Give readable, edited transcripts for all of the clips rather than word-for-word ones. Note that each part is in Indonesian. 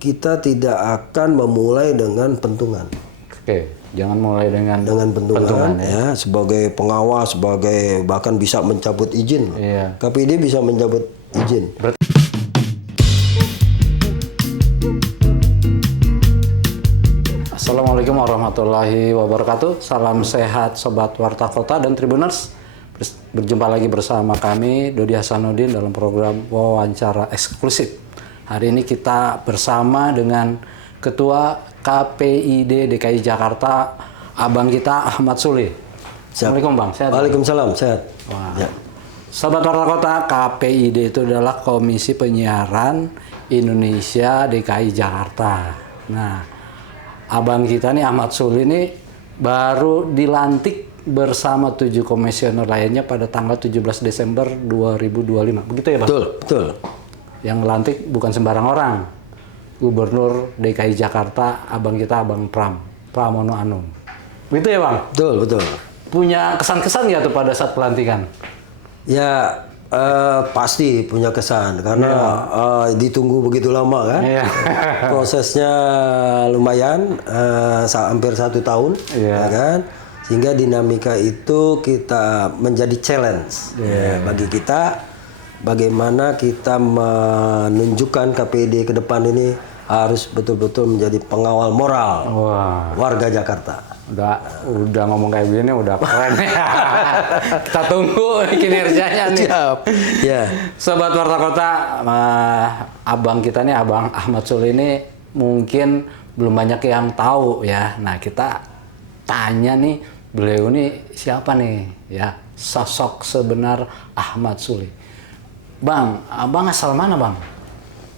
kita tidak akan memulai dengan pentungan. Oke, jangan mulai dengan pentungan ya, sebagai pengawas, sebagai bahkan bisa mencabut izin. Iya. KPID bisa mencabut izin. Assalamualaikum warahmatullahi wabarakatuh. Salam sehat Sobat Warta Kota dan Tribuners. Berjumpa lagi bersama kami, Dodi Hasanuddin, dalam program wawancara eksklusif. Hari ini kita bersama dengan Ketua KPID DKI Jakarta, abang kita Ahmad Sule. Assalamualaikum Bang, sehat? Waalaikumsalam, sehat. Wah. Ya. Sobat Warta Kota, KPID itu adalah Komisi Penyiaran Indonesia DKI Jakarta. Nah, abang kita nih Ahmad Sule ini baru dilantik bersama 7 komisioner lainnya pada tanggal 17 Desember 2025. Begitu ya, Bang? Betul, betul. Yang melantik bukan sembarang orang. Gubernur DKI Jakarta, abang kita Abang Pramono Anung. Begitu ya, Bang? Betul, betul. Punya kesan-kesan nggak tuh pada saat pelantikan? Ya, pasti punya kesan karena ditunggu begitu lama kan. Iya. Prosesnya lumayan, hampir 1 tahun, ya kan. Sehingga dinamika itu kita menjadi challenge bagi kita. Bagaimana kita menunjukkan KPID ke depan ini harus betul-betul menjadi pengawal moral warga Jakarta. Udah ngomong kayak gini udah keren. Kita tunggu kinerjanya nih. Siap. Ya. Sobat Warta Kota, abang kita nih, Abang Ahmad Sule ini mungkin belum banyak yang tahu ya. Nah, kita tanya nih, beliau nih siapa nih ya, sosok sebenar Ahmad Sule. Bang, abang asal mana, Bang?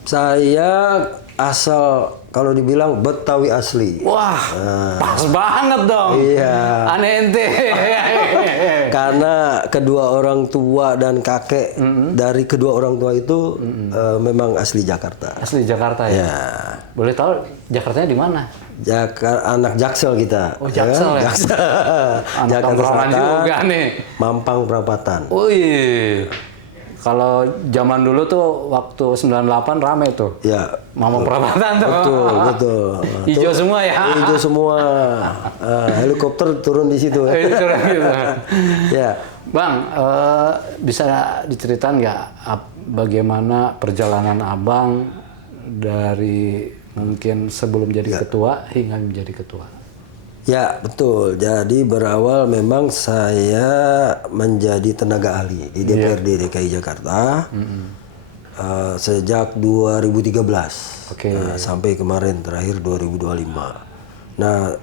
Saya asal, kalau dibilang Betawi asli. Wah, pas banget dong. Iya. Aneh ente. Karena kedua orang tua dan kakek dari kedua orang tua itu memang asli Jakarta. Asli Jakarta ya? Ya. Boleh tahu Jakartanya di mana? Anak Jaksel kita. Oh, Jaksel ya? Jaksel. Anak tongkrongan juga nih. Mampang Perapatan. Oh iya. Kalau zaman dulu tuh waktu 98 rame tuh. Ya. Mampang Perapatan tuh. Betul. Hijau semua ya. Hijau semua. Helikopter turun di situ. Turun gitu. Ya. Bang, bisa diceritain nggak bagaimana perjalanan abang dari mungkin sebelum jadi ketua hingga menjadi ketua? Ya, betul. Jadi berawal memang saya menjadi tenaga ahli di DPRD DKI Jakarta sejak 2013 sampai kemarin terakhir 2025. Nah,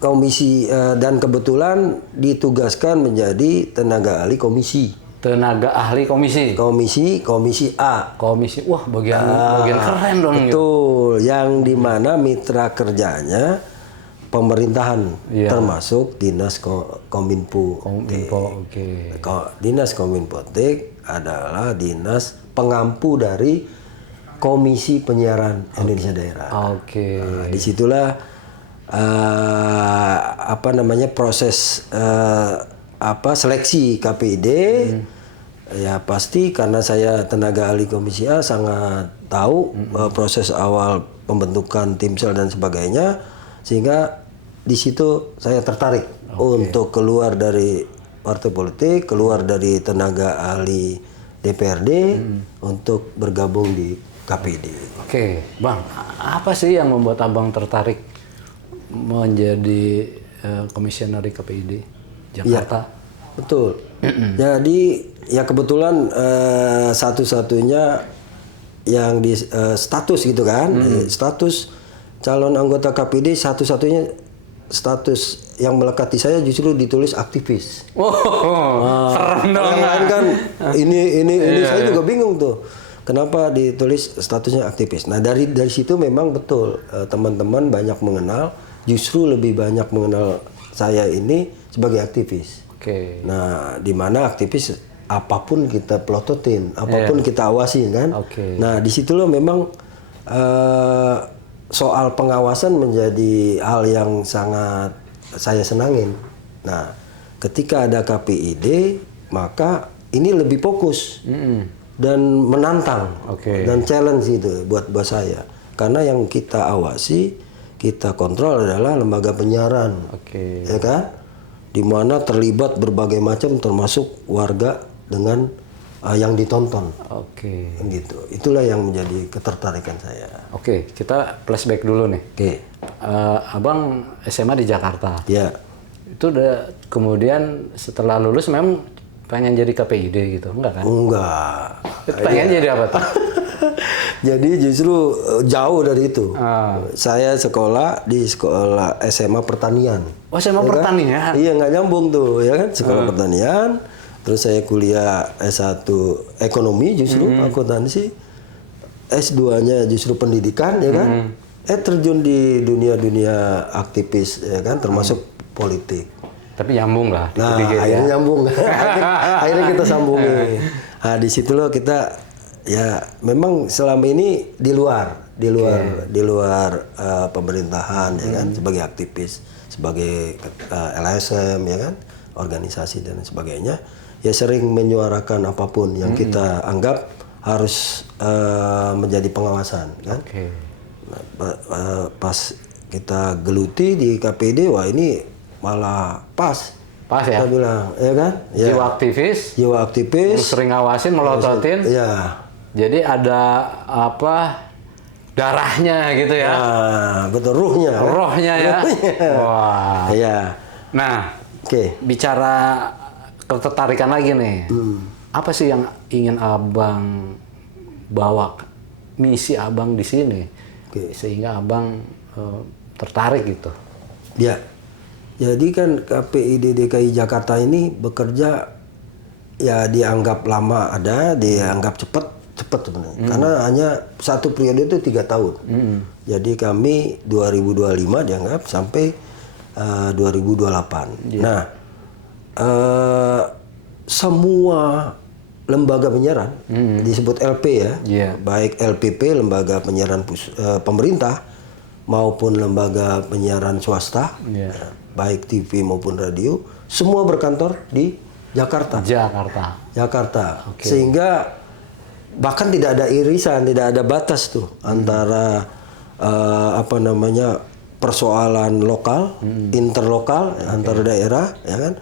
komisi dan kebetulan ditugaskan menjadi tenaga ahli komisi. Tenaga ahli komisi. Komisi A. Komisi, wah bagian keren dong. Betul, yang dimana mitra kerjanya pemerintahan, termasuk Dinas Kominfo. Dinas Kominfotek adalah dinas pengampu dari Komisi Penyiaran Indonesia Daerah. Nah, disitulah proses seleksi KPID. Ya pasti karena saya tenaga ahli komisi A sangat tahu proses awal pembentukan timsel dan sebagainya, sehingga di situ saya tertarik untuk keluar dari partai politik, keluar dari tenaga ahli DPRD untuk bergabung di KPID. Oke, Bang, apa sih yang membuat abang tertarik menjadi komisioner di KPID Jakarta? Ya, betul. Jadi ya kebetulan satu-satunya yang di status gitu kan, status calon anggota KPID satu-satunya status yang melekat di saya justru ditulis aktivis. Keren dong. Yang lain kan ini saya juga bingung tuh. Kenapa ditulis statusnya aktivis? Nah, dari situ memang betul teman-teman banyak mengenal, justru lebih banyak mengenal saya ini sebagai aktivis. Nah, di mana aktivis apapun kita pelototin, apapun kita awasi kan. Nah, di situ loh memang soal pengawasan menjadi hal yang sangat saya senangin. Nah, ketika ada KPID, maka ini lebih fokus dan menantang dan challenge itu buat saya. Karena yang kita awasi, kita kontrol adalah lembaga penyiaran, Oke. ya kan? Di mana terlibat berbagai macam, termasuk warga dengan yang ditonton, Oke. gitu. Itulah yang menjadi ketertarikan saya. Oke, kita flashback dulu nih. Oke, Abang SMA di Jakarta. ya. Itu udah kemudian setelah lulus memang pengen jadi KPID gitu, enggak kan? Enggak. Pengen jadi apa tuh? Jadi justru jauh dari itu. Ah. Saya sekolah di sekolah SMA pertanian. Oh, SMA pertanian. Iya, nggak nyambung tuh, ya kan? Sekolah pertanian. Terus saya kuliah S1 ekonomi justru akuntansi. S2-nya justru pendidikan, ya kan? Terjun di dunia-dunia aktivis, ya kan? Termasuk politik. Tapi nyambung lah. Nah, dikit-dikit akhirnya ya. nyambung. Akhirnya kita sambungin. Nah, di situ loh kita ya memang selama ini di luar pemerintahan, ya kan, sebagai aktivis, sebagai LSM, ya kan, organisasi dan sebagainya, ya sering menyuarakan apapun yang kita anggap harus menjadi pengawasan, kan. Oke. Nah, pas kita geluti di KPD, wah ini malah pas. Pas ya. Kita bilang, ya kan? Ya. Jiwa aktivis, Jiwa yang aktivis. sering ngawasin, melototin. Ya. Jadi ada apa darahnya gitu ya. Nah, betul, ruhnya. kan? Rohnya ya. Wah. Iya. Nah, Oke. bicara ketertarikan lagi nih. Apa sih yang ingin Abang bawa, misi Abang di sini? Oke. Sehingga Abang tertarik gitu. Ya. Jadi kan KPID DKI Jakarta ini bekerja ya dianggap lama ada, dianggap cepat sebenarnya. Karena hanya satu periode itu 3 tahun. Jadi kami 2025 dianggap sampai 2028. Nah, semua lembaga penyiaran disebut LP ya, Iya. baik LPP lembaga penyiaran pemerintah maupun lembaga penyiaran swasta, Iya. baik TV maupun radio, semua berkantor di Jakarta. Jakarta. Sehingga bahkan tidak ada irisan, tidak ada batas tuh antara persoalan lokal, interlokal, antar daerah, ya kan,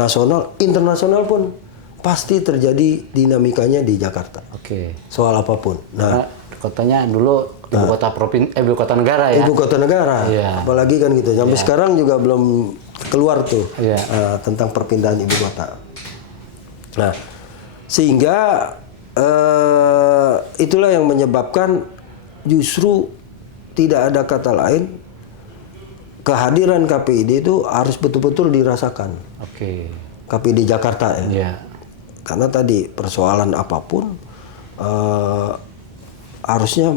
nasional, internasional pun pasti terjadi dinamikanya di Jakarta. Oke. Soal apapun. Nah, Karena kotanya dulu ibu kota negara ya. ibu kota negara, Iya. apalagi kan gitu. Sampai sekarang juga belum keluar tuh Iya. tentang perpindahan ibu kota. Nah, sehingga itulah yang menyebabkan justru tidak ada kata lain, kehadiran KPID itu harus betul-betul dirasakan. Oke. KPID Jakarta ya. Iya. Karena tadi persoalan apapun harusnya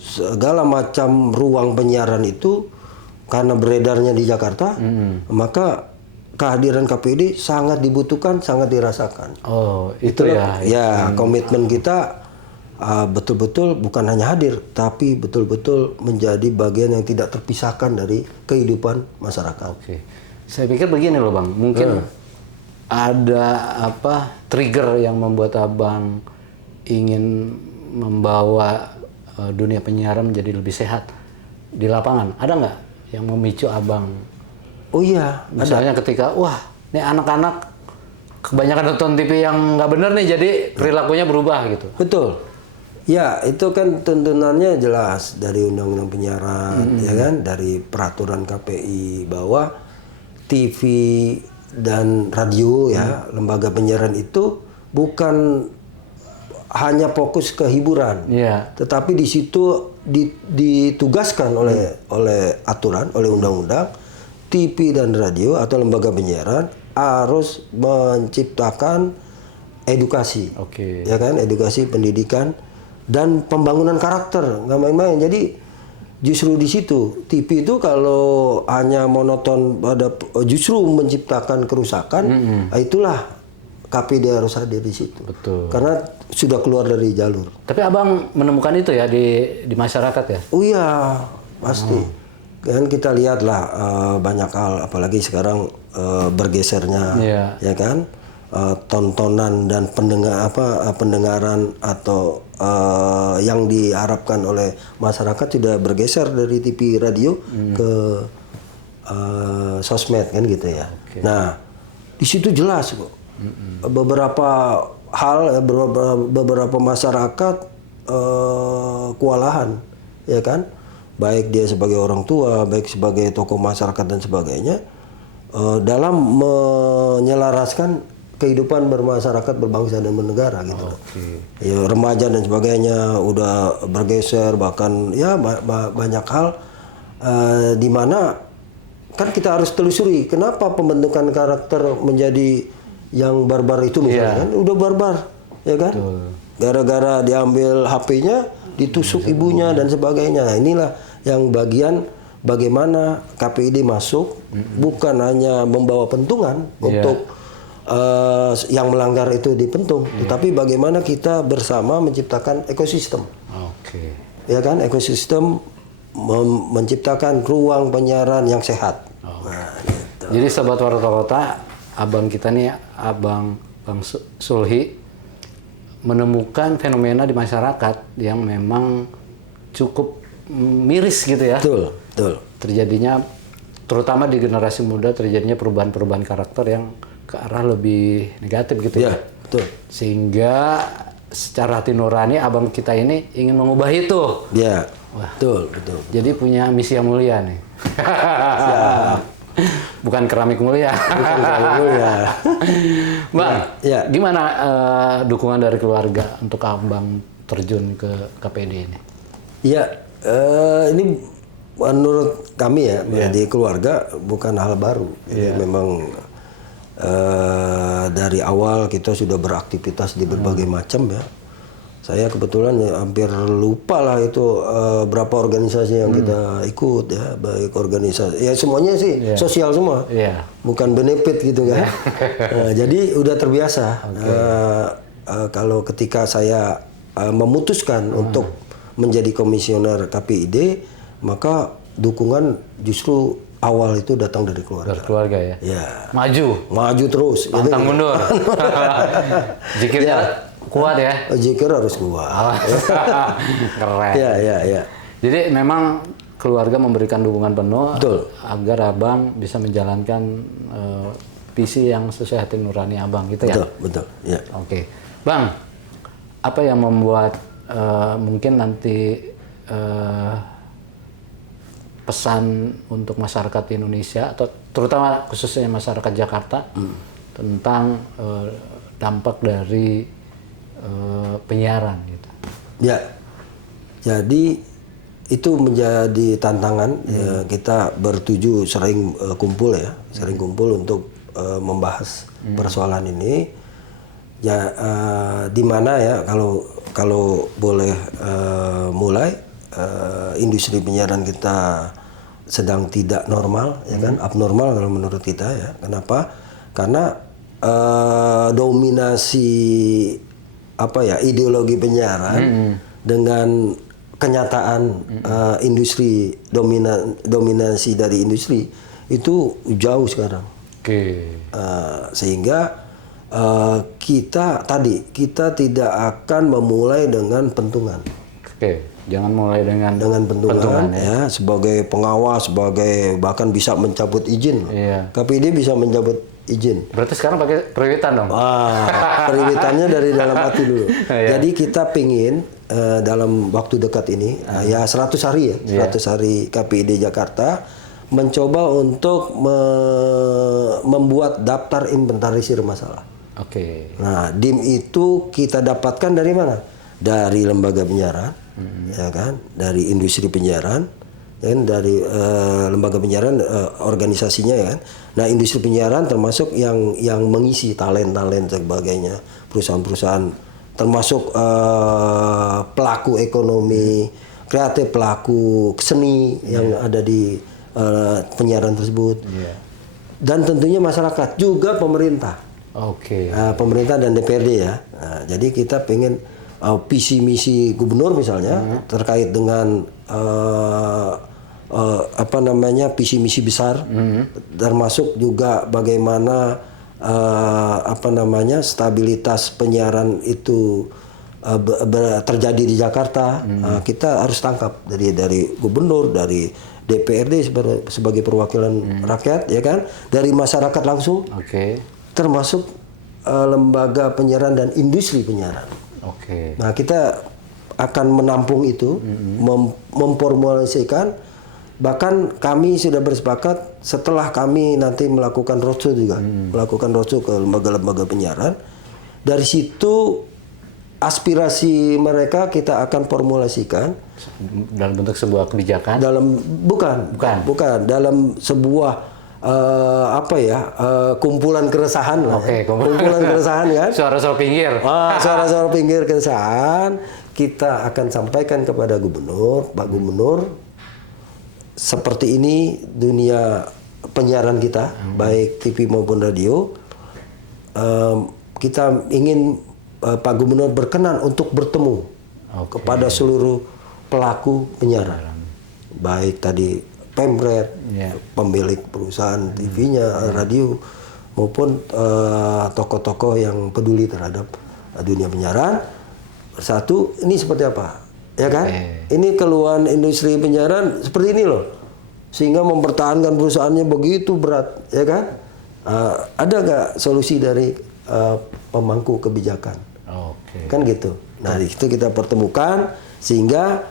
segala macam ruang penyiaran itu karena beredarnya di Jakarta, maka kehadiran KPID sangat dibutuhkan, sangat dirasakan. Oh, itu ya. Ya, komitmen kita betul-betul bukan hanya hadir, tapi betul-betul menjadi bagian yang tidak terpisahkan dari kehidupan masyarakat. Oke. Saya pikir begini loh Bang, mungkin ada trigger yang membuat Abang ingin membawa dunia penyiaran menjadi lebih sehat di lapangan. Ada nggak yang memicu Abang? Oh iya, Misalnya ketika, wah, ini anak-anak kebanyakan nonton TV yang nggak bener nih, jadi perilakunya berubah gitu. betul. Ya, itu kan tuntunannya jelas dari Undang-Undang Penyiaran, ya kan, dari peraturan KPI bahwa TV dan radio ya, lembaga penyiaran itu bukan hanya fokus ke hiburan, Iya. tetapi di situ ditugaskan oleh aturan, oleh undang-undang, TV dan radio atau lembaga penyiaran harus menciptakan edukasi, Oke. ya kan, edukasi pendidikan dan pembangunan karakter, nggak main-main. Jadi justru di situ TV itu kalau hanya monoton pada justru menciptakan kerusakan, itulah KPID harus hadir di situ. Betul. Karena sudah keluar dari jalur. Tapi Abang menemukan itu ya di masyarakat ya? Oh iya, pasti. Kan kita lihatlah banyak hal, apalagi sekarang bergesernya, Iya. ya kan, tontonan dan pendengaran atau yang diharapkan oleh masyarakat sudah bergeser dari TV radio ke sosmed kan gitu ya. Nah, di situ jelas kok. Beberapa hal, beberapa masyarakat kewalahan, ya kan? Baik dia sebagai orang tua, baik sebagai tokoh masyarakat dan sebagainya, dalam menyelaraskan kehidupan bermasyarakat, berbangsa dan bernegara gitu. Ya, remaja dan sebagainya udah bergeser, bahkan ya banyak hal di mana kan kita harus telusuri kenapa pembentukan karakter menjadi yang barbar itu misalnya kan udah barbar ya kan, gara-gara diambil HP-nya, ditusuk ibunya dan sebagainya. Nah, inilah yang bagian bagaimana KPID masuk bukan hanya membawa pentungan untuk yang melanggar itu dipentung, tetapi bagaimana kita bersama menciptakan ekosistem. Ya kan, ekosistem menciptakan ruang penyiaran yang sehat. Nah, gitu. Jadi Sobat Warta Kota, abang kita nih, Bang Sulhi, menemukan fenomena di masyarakat yang memang cukup miris gitu ya. Betul, betul. Terjadinya, terutama di generasi muda, terjadinya perubahan-perubahan karakter yang ke arah lebih negatif gitu ya. Betul. Sehingga secara hati nurani abang kita ini ingin mengubah itu. Ya, betul, betul. Jadi punya misi yang mulia nih. Bukan keramik mulia. Bukan keramik mulia. Bang, ya. Gimana dukungan dari keluarga untuk abang terjun ke KPID ini? Ya, ini menurut kami ya, di keluarga bukan hal baru. Jadi memang dari awal kita sudah beraktivitas di berbagai macam ya. Saya kebetulan ya, hampir lupa lah itu berapa organisasi yang kita ikut ya, baik organisasi ya semuanya sih sosial semua, bukan benefit gitu kan. Jadi udah terbiasa. Kalau ketika saya memutuskan untuk menjadi komisioner KPID, maka dukungan justru awal itu datang dari keluarga. Dari keluarga ya. Ya. Maju terus. Pantang mundur. Zikirnya kuat ya. Zikir harus kuat. Keren. Ya. Jadi memang keluarga memberikan dukungan penuh agar abang bisa menjalankan visi yang sesuai hati nurani abang gitu ya. Betul. Ya. Oke, Bang. Apa yang membuat mungkin nanti pesan untuk masyarakat Indonesia atau terutama khususnya masyarakat Jakarta tentang dampak dari penyiaran gitu. Ya, jadi itu menjadi tantangan. Ya, kita bertuju sering kumpul untuk membahas persoalan ini. Ya, di mana ya kalau boleh mulai industri penyiaran kita sedang tidak normal, ya kan, abnormal kalau menurut kita ya. Kenapa? Karena dominasi ideologi penyiaran dengan kenyataan industri dominasi dari industri itu jauh sekarang. Sehingga kita tidak akan memulai dengan pentungan. Jangan mulai dengan pentungan ya, sebagai pengawas, sebagai bahkan bisa mencabut izin. KPID bisa mencabut izin. Berarti sekarang pakai periwitan dong? Periwitannya dari dalam hati dulu. Jadi kita pingin dalam waktu dekat ini, ya 100 hari ya, 100 hari KPID Jakarta mencoba untuk membuat daftar inventarisir masalah. Nah, DIM itu kita dapatkan dari mana? Dari lembaga penyiaran, ya kan, dari industri penyiaran, dan dari lembaga penyiaran organisasinya ya kan. Nah, industri penyiaran termasuk yang mengisi talent sebagainya, perusahaan-perusahaan termasuk pelaku ekonomi kreatif, pelaku seni yang ada di penyiaran tersebut, dan tentunya masyarakat juga pemerintah. Pemerintah dan DPRD ya. Nah, jadi kita pengen visi misi gubernur misalnya terkait dengan visi misi besar, termasuk juga bagaimana stabilitas penyiaran itu terjadi di Jakarta, kita harus tangkap dari gubernur, dari DPRD sebagai perwakilan rakyat, ya kan, dari masyarakat langsung, termasuk lembaga penyiaran dan industri penyiaran. Nah, kita akan menampung itu, memformulasikan. Bahkan kami sudah bersepakat setelah kami nanti melakukan roadshow juga, melakukan roadshow ke lembaga-lembaga penyiaran. Dari situ aspirasi mereka kita akan formulasikan dalam bentuk sebuah kebijakan. Bukan dalam sebuah kumpulan keresahan lah. Kumpulan keresahan kan. Suara-suara pinggir. Suara-suara pinggir keresahan kita akan sampaikan kepada gubernur, Pak Gubernur. Seperti ini dunia penyiaran kita, baik TV maupun radio. Kita ingin Pak Gubernur berkenan untuk bertemu kepada seluruh pelaku penyiaran, baik tadi Pemret, pemilik perusahaan TV-nya, radio, maupun tokoh-tokoh yang peduli terhadap dunia penyiaran. Bersatu, ini seperti apa? Ya kan? Ini keluhan industri penyiaran seperti ini loh, sehingga mempertahankan perusahaannya begitu berat, ya kan? Ada nggak solusi dari pemangku kebijakan? Kan gitu. Nah, itu kita pertemukan sehingga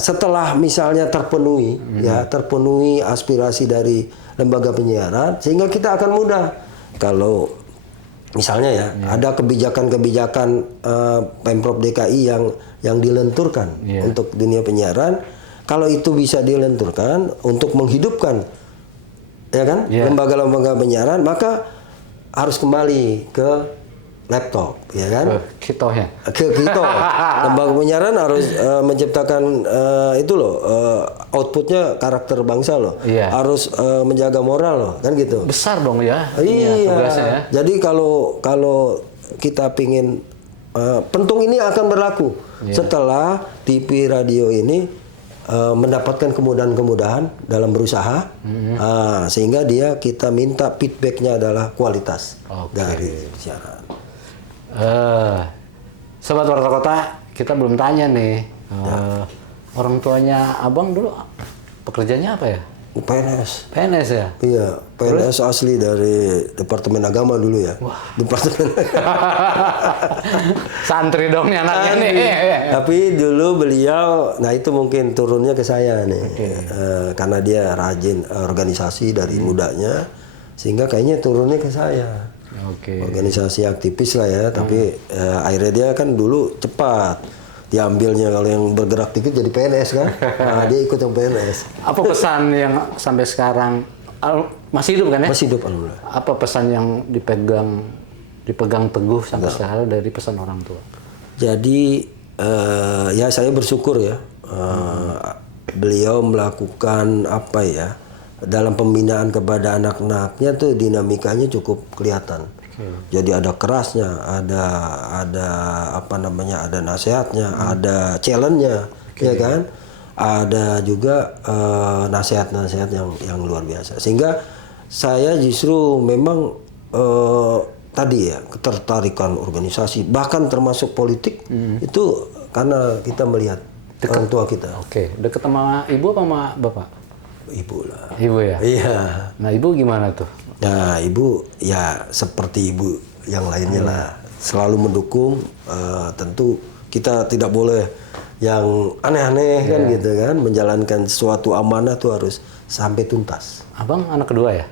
setelah misalnya terpenuhi aspirasi dari lembaga penyiaran, sehingga kita akan mudah kalau misalnya ada kebijakan-kebijakan Pemprov DKI yang dilenturkan untuk dunia penyiaran. Kalau itu bisa dilenturkan untuk menghidupkan, ya kan, lembaga-lembaga penyiaran, maka harus kembali ke laptop, ya kan? Ke Kito. Lembaga penyiaran harus menciptakan outputnya karakter bangsa loh. Harus menjaga moral loh, kan gitu. Besar dong ya. Tugasnya ya. Jadi kalau kita pingin pentung ini akan berlaku setelah TV radio ini mendapatkan kemudahan-kemudahan dalam berusaha, sehingga kita minta feedbacknya adalah kualitas dari siaran. Sobat Warta Kota, kita belum tanya nih, orang tuanya abang dulu pekerjaannya apa ya? PNS ya? Iya, PNS asli dari Departemen Agama dulu ya. Departemen Santri dong nih anaknya nih. Tapi dulu beliau, nah itu mungkin turunnya ke saya nih. Karena dia rajin organisasi dari mudanya, sehingga kayaknya turunnya ke saya. Organisasi aktivis lah ya, tapi akhirnya dia kan dulu cepat diambilnya, kalau yang bergerak dikit jadi PNS kan. Nah, dia ikut yang PNS. Apa pesan yang sampai sekarang masih hidup kan ya? Masih hidup, alhamdulillah. Apa pesan yang dipegang teguh sampai sekarang dari pesan orang tua? Jadi ya saya bersyukur ya, beliau melakukan dalam pembinaan kepada anak-anaknya tuh dinamikanya cukup kelihatan. Jadi ada kerasnya, ada nasihatnya, ada challenge-nya, ya kan? Ada juga nasihat-nasihat yang luar biasa. Sehingga saya justru memang tadi ya, ketertarikan organisasi, bahkan termasuk politik, itu karena kita melihat orang tua kita. Dekat sama ibu apa sama bapak? Ibu lah. Ibu ya? Iya. Nah, ibu gimana tuh? Nah, ibu ya seperti ibu yang lainnya lah, selalu mendukung. Tentu kita tidak boleh yang aneh-aneh kan gitu kan, menjalankan suatu amanah tuh harus sampai tuntas. Abang anak kedua ya?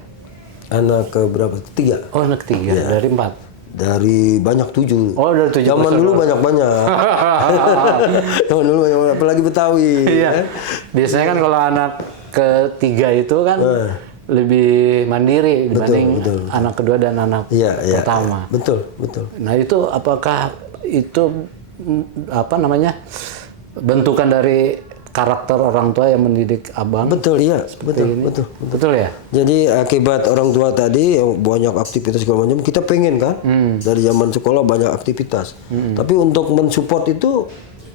Anak keberapa? 3. Oh, anak 3 dari 4. Dari banyak 7. Oh, dari 7. Zaman dulu banyak-banyak. Zaman dulu banyak-banyak, apalagi Betawi. Iya. Biasanya kan kalau anak ketiga itu kan lebih mandiri dibanding anak kedua dan anak pertama. Betul. Nah, itu apakah itu bentukan dari karakter orang tua yang mendidik abang? Betul, iya. Betul ya. Jadi akibat orang tua tadi yang banyak aktivitas segala macam, kita pengen kan dari zaman sekolah banyak aktivitas. Tapi untuk mensupport itu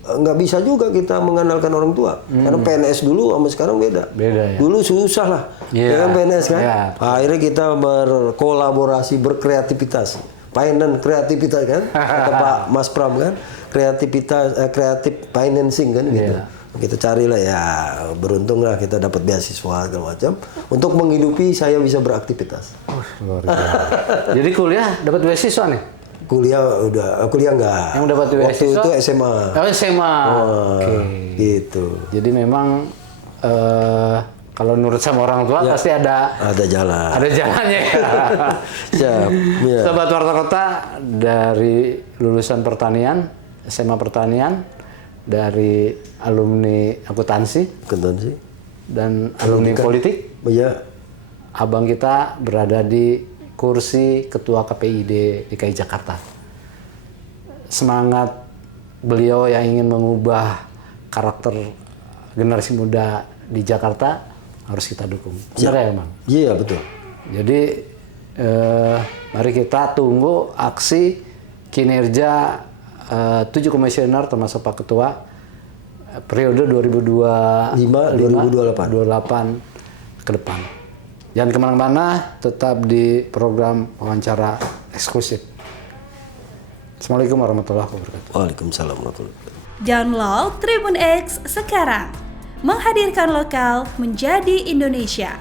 nggak bisa juga kita mengandalkan orang tua. Karena PNS dulu sama sekarang beda. Beda ya. Dulu susah lah, Iya. ya kan PNS kan. Iya. Akhirnya kita berkolaborasi, berkreativitas. Finance kreativitas kan, kata Pak Mas Pram kan, kreatif financing kan gitu. Iya. Kita carilah ya, beruntung lah kita dapat beasiswa segala macam untuk menghidupi saya bisa beraktivitas. Luar biasa. Jadi kuliah dapat beasiswa nih? Kuliah enggak. Yang dapat Waktu beasiswa? itu SMA. Oh, SMA. Oke. Gitu. Jadi memang kalau nurut sama orang tua pasti ada jalan. ada jalannya. Siap. Ya. Sobat Warta Kota, dari lulusan pertanian, SMA pertanian, dari alumni akuntansi Akuntansi. dan alumni politik, Ya. abang kita berada di kursi Ketua KPID DKI Jakarta. Semangat beliau yang ingin mengubah karakter generasi muda di Jakarta harus kita dukung. Benar ya, Bang? Iya, betul. Jadi mari kita tunggu aksi kinerja 7 komisioner termasuk Pak Ketua periode 2028 ke depan. Jangan kemana-mana, tetap di program wawancara eksklusif. Assalamualaikum warahmatullahi wabarakatuh. Waalaikumsalam warahmatullahi wabarakatuh. Download Tribun X sekarang. Menghadirkan lokal menjadi Indonesia.